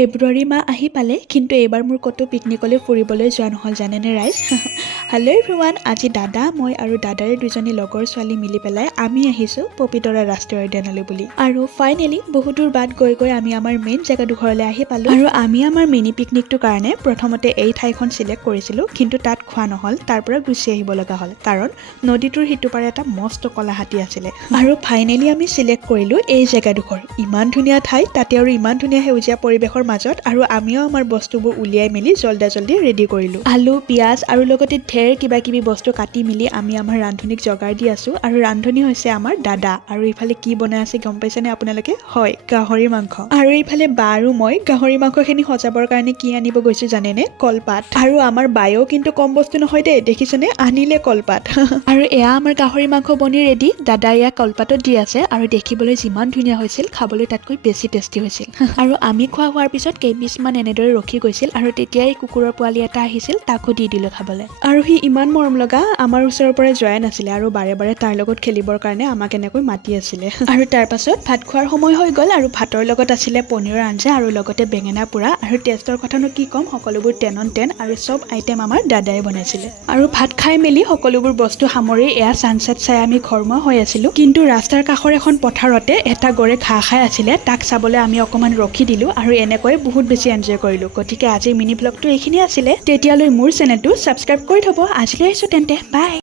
ফেব্ৰুৱাৰী মাহ আহি পালে কিন্তু এইবাৰ মোৰ ক'তো পিকনিকলৈ ফুৰিবলৈ যোৱা নহ'ল জানেনে ৰাইজ। হেল্ল' এভৰিৱান, আজি দাদা মই আৰু দাদাৰে দুজনী লগৰ ছোৱালী মিলি পেলাই আমি আহিছোঁ পবিতৰা ৰাষ্ট্ৰীয় উদ্যানলৈ বুলি। আৰু ফাইনেলি বহুত দূৰ বাট গৈ গৈ আমি আমাৰ মেইন জেগাডোখৰলৈ আহি পালোঁ। আৰু আমি আমাৰ মিনি পিকনিকটোৰ কাৰণে প্ৰথমতে এই ঠাইখন চিলেক্ট কৰিছিলোঁ, কিন্তু তাত খোৱা নহ'ল, তাৰ পৰা গুচি আহিব লগা হ'ল কাৰণ নদীটোৰ সিটো পাৰে এটা মস্ত কলা হাতী আছিলে। আৰু ফাইনেলি আমি চিলেক্ট কৰিলোঁ এই জেগাডোখৰ। ইমান ধুনীয়া ঠাই, তাতে আৰু ইমান ধুনীয়া সেউজীয়া পৰিৱেশৰ মাজত, আৰু আমিও আমাৰ বস্তুবোৰ উলিয়াই মেলি জল্দি ৰেডি কৰিলোঁ। আলু, পিঁয়াজ আৰু লগতে ঢেৰ কিবা কিবি বস্তু কাটি মেলি আমি আমাৰ ৰান্ধনীক জগাৰ দি আছোঁ। আৰু ৰান্ধনী হৈছে আমাৰ দাদা। আৰু ইফালে কি বনাই আছে গম পাইছেনে আপোনালোকে? হয়, গাহৰি মাংস। আৰু ইফালে বা আৰু মই গাহৰি মাংসখিনি সজাবৰ কাৰণে কি আনিব গৈছোঁ জানেনে? কলপাত। আৰু আমাৰ বায়েও কিন্তু কম বস্তু নহয় দেই, দেখিছেনে? আনিলে কলপাত। আৰু এয়া আমাৰ গাহৰি মাংস বনি ৰেডি। দাদা ইয়াক কলপাতত দি আছে আৰু দেখিবলৈ যিমান ধুনীয়া হৈছিল, খাবলৈ তাতকৈ বেছি টেষ্টি হৈছিল। আৰু আমি খোৱা হোৱাৰ পিছত কেইপিছমান এনেদৰে ৰখি গৈছিল, আৰু তেতিয়াই কুকুৰৰ পোৱালি এটা আহিছিল, তাকো দি দিলোঁ খাবলৈ। আৰু সি ইমান মৰম লগা, আমাৰ ওচৰৰ পৰা যোৱাই নাছিলে আৰু বাৰে বাৰে তাৰ লগত খেলিবৰ কাৰণে আমাক এনেকৈ মাতি আছিলে। আৰু তাৰ পাছত ভাত খোৱাৰ সময় হৈ গ'ল, আৰু ভাতৰ লগত আছিলে পনীৰৰ আঞ্জা আৰু লগতে বেঙেনা পোৰা। আৰু টেষ্টৰ কথানো কি ক'ম, সকলোবোৰ 10 on 10, আৰু চব আইটেম আমাৰ দাদাই বনাইছিলে। আৰু ভাত খাই মেলি সকলোবোৰ বস্তু সামৰি এয়া ছানছেট চাই আমি ঘৰমুৱা হৈ আছিলোঁ। কিন্তু ৰাস্তাৰ কাষৰ এখন পথাৰতে এটা গড়ে ঘাঁহ খাই আছিলে, তাক চাবলৈ আমি অকণমান ৰখি দিলোঁ আৰু এনেকৈ বহুত বেছি এনজয় কৰিলোঁ। গতিকে আজিৰ মিনি ব্লগটো এইখিনিয়ে আছিলে। তেতিয়ালৈ মোৰ চেনেলটো ছাবস্ক্ৰাইব কৰি থ'ব। আজিলৈ আহিছোঁ তেন্তে, বাই।